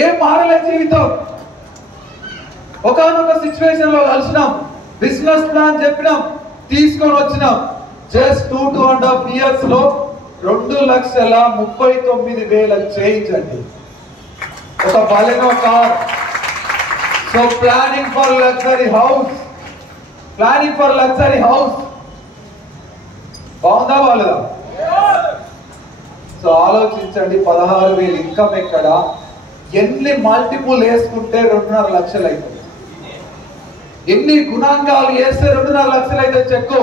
ఏం మారలే జీవితం. ఒకనొక సిచ్యువేషన్ లో కలిసినాం, బిజినెస్ ప్లాన్ చెప్పినాం, తీసుకొని వచ్చినాం. జస్ట్ 2.5 years లో 2,39,000 చేంజ్ అండి. ఒక Baleno car. So planning for luxury house, planning for luxury house బాగుందా బాలేదా? సో ఆలోచించండి, 16,000 ఇన్కమ్ ఎక్కడ, ఎన్ని మల్టిపుల్ వేసుకుంటే 2.5 లక్షలు అవుతుంది, ఎన్ని గుణాంకాలు వేస్తే 2.5 లక్షలు అయితే చెక్కు.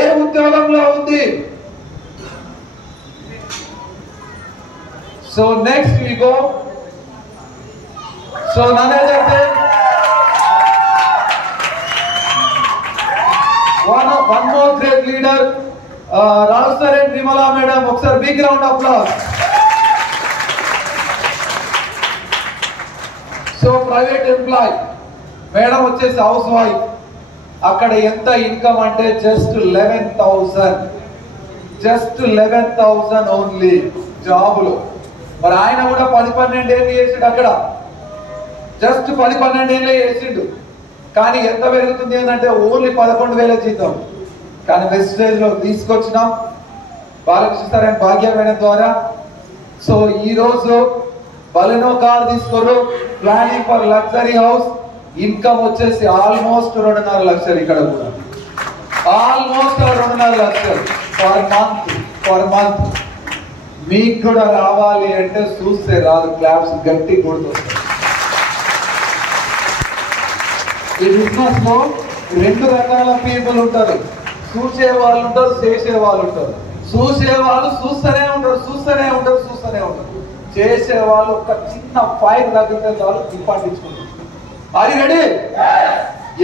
ఏ ఉద్యోగంలో ఉంది? So next we go. So నన్ను చెప్తే one more great leader, Rao sir and Vimala madam. ఒకసారి big round applause. So private employee madam వచ్చేసి హౌస్ వైఫ్. అక్కడ ఎంత ఇన్కమ్ అంటే జస్ట్ 11,000 ఓన్లీ జాబులు. మరి ఆయన కూడా 10-12 ఏళ్ళు చేసిండు అక్కడ, జస్ట్ 10-12 ఏళ్ళే చేసిండు. కానీ ఎంత పెరుగుతుంది ఏంటంటే ఓన్లీ 11,000 జీతం. కానీ వెస్టేజ్ లో తీసుకొచ్చినాం Balakrishna sir and Bhagya madam ద్వారా. సో ఈ రోజు బలెనో కార్ తీసుకోరు, planning for luxury house, income వచ్చేసి ఆల్మోస్ట్ 2.5 లక్షలు. ఇక్కడ కూడా ఆల్మోస్ట్ 2.5 లక్షలు ఫర్ మంత్. మీకు కూడా రావాలి అంటే చూస్తే రాదు, క్లాప్స్ గట్టి కొడుతుంది. ఈ బిజినెస్ లో 2 రకాల పీపుల్ ఉంటారు. చూసే వాళ్ళు ఉంటారు, చేసే వాళ్ళు ఉంటారు. చూసే వాళ్ళు చూస్తూనే ఉంటారు. చేసే వాళ్ళు ఒక చిన్న ఫైర్ తగ్గితే చాలు పట్టించుకుంటారు. అది రెడీ?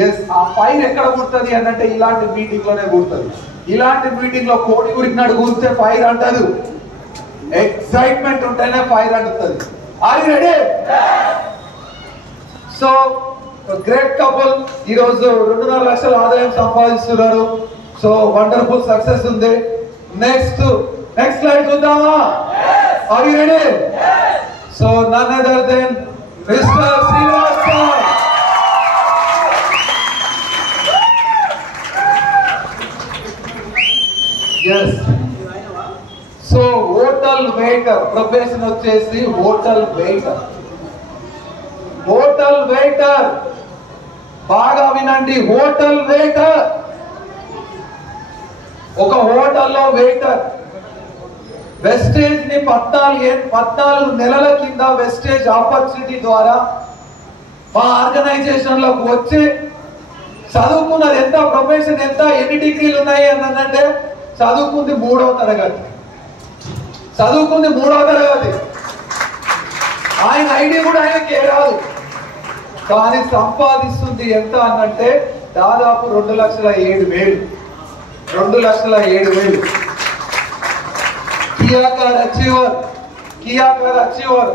ఎస్. ఆ ఫైర్ ఎక్కడ పుడుతుంది అంటే ఇలాంటి మీటింగ్ లోనే పుడుతుంది. ఇలాంటి మీటింగ్ లో కోడి గురికినాడు కూర్చే ఫైర్ అంటదు, ఎక్సైట్మెంట్ ఉంటేనే ఫైర్ అంటుంది. అది రెడీ? సో గ్రేట్ కపుల్ ఈ రోజు 2.5 లక్షల ఆదాయం సంపాదిస్తున్నారు. సో వండర్ఫుల్ సక్సెస్ ఉంది. నెక్స్ట్ స్లైడ్ చూద్దామా? Are you ready? So none other than mister Srinivas sir. Yes. So hotel waiter profession వచ్చేసి హోటల్ వెయిటర్. బాగా వినండి, హోటల్ వెయిటర్. ఒక హోటల్లో వెయిటర్. వెస్టేజ్ ని 14 నెలల కింద వెస్టేజ్ ఆపర్చునిటీ ద్వారా మా ఆర్గనైజేషన్ లోకి వచ్చి చదువుకున్నది ఎంత, ప్రొఫెషన్ ఎంత, ఎన్ని డిగ్రీలు ఉన్నాయి అనంటే చదువుకుంది 3వ తరగతి. ఆయన ఐడి కూడా ఆయనకే రాదు. కానీ సంపాదిస్తుంది ఎంత అనంటే దాదాపు 2,07,000. Kia car achiever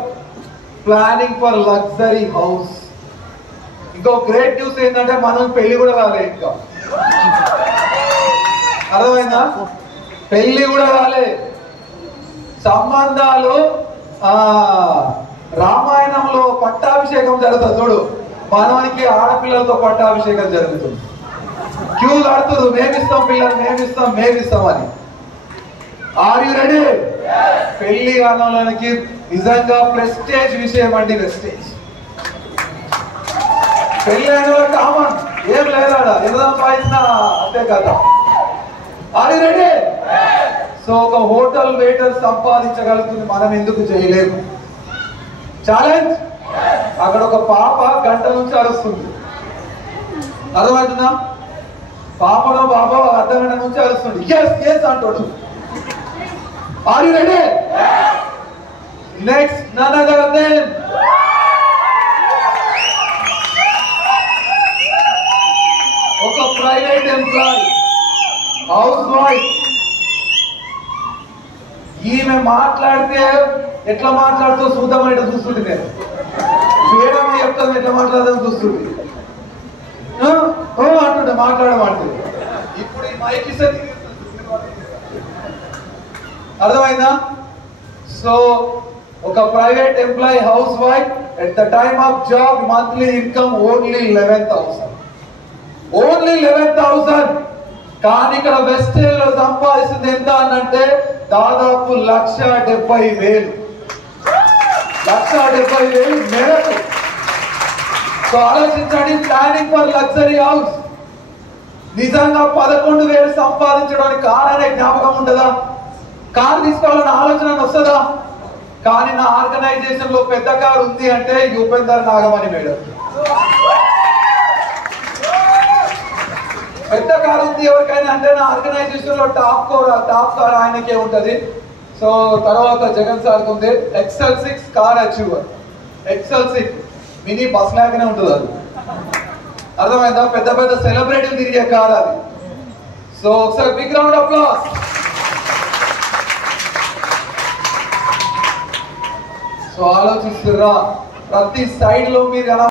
planning for luxury house. ఇంకో గ్రేట్ న్యూస్ ఏంటంటే మనం పెళ్లి కూడా రాలే, ఇంకా అర్థమైందా? పెళ్లి కూడా రాలే. సంబంధాలు రామాయణంలో పట్టాభిషేకం జరుగుతుంది చూడు, మనకి ఆడపిల్లలతో పట్టాభిషేకం జరుగుతుంది. క్యూ కడుతుంది, మేమిస్తాం పిల్లలు, మేమిస్తాం అని. Are you ready? పెళ్లి కాలంలోనికి నిజంగా ప్రెస్టేజ్ విషయం అండి. వెస్టేజ్ పెళ్లి అయిన కామన్, ఏం లేదా ఎంత సంపాదించినా అంతే కదా. Are you ready? సో ఒక హోటల్ వెయిటర్ సంపాదించగలుగుతుంది, మనం ఎందుకు చేయలేము? ఛాలెంజ్. అక్కడ ఒక పాప గంట నుంచి అరుస్తుంది, అర్థమవుతుందా? పాపనో బాబో అర్ధగంట నుంచి అరుస్తుంది. ఎస్ అంటాడు. Are you ready? Next none other than ఒక ప్రైవేట్ ఎంప్లాయ్, హౌస్ వైఫ్. ఈమె మాట్లాడితే ఎట్లా మాట్లాడుతూ చూద్దామని ఎట్లా చూస్తుంటే నేను చేయడం చెప్తాను, ఎట్లా మాట్లాడదాం చూస్తుంది అంటుండే మాట్లాడమంటే. ఇప్పుడు ఈ మైక్ ఇస్తే అర్థమైందా? సో ఒక private employee house wife at the time of job monthly income only 11,000. Only 11,000. కానీ ఇక్కడ వెస్టేజ్ లో సంపాదిస్తుంది ఎంత అంటే దాదాపు 1,70,000. 1,70,000 మేరకు. సో ఆలోచించండి, ప్లానింగ్ ఫర్ లగ్జరీ హౌస్. నిజంగా 11,000 సంపాదించడానికి కార్ అనే జ్ఞాపకం ఉంటుందా? కారు తీసుకోవాలన్న ఆలోచన వస్తుందా? కానీ నా ఆర్గనైజేషన్ లో పెద్ద కారు ఉంది అంటే ఉపేందర్ నాగమణి మేడం. పెద్ద కారు ఉంది ఎవరికైనా అంటే నా ఆర్గనైజేషన్ లో టాప్ కార్ ఆయనకే ఉంటది. సో తర్వాత జగన్ సార్ ఉంది XL6 car achiever. XL6 mini bus లాగానే ఉంటుంది అది. అర్థమైందా? పెద్ద పెద్ద సెలబ్రిటీలు తిరిగే కార్ అది. సో ఒకసారి బిగ్ రౌండ్ అప్లాస్. సో ఆలోచిస్తుర్రా, ప్రతి సైడ్ లో మీరు ఎలా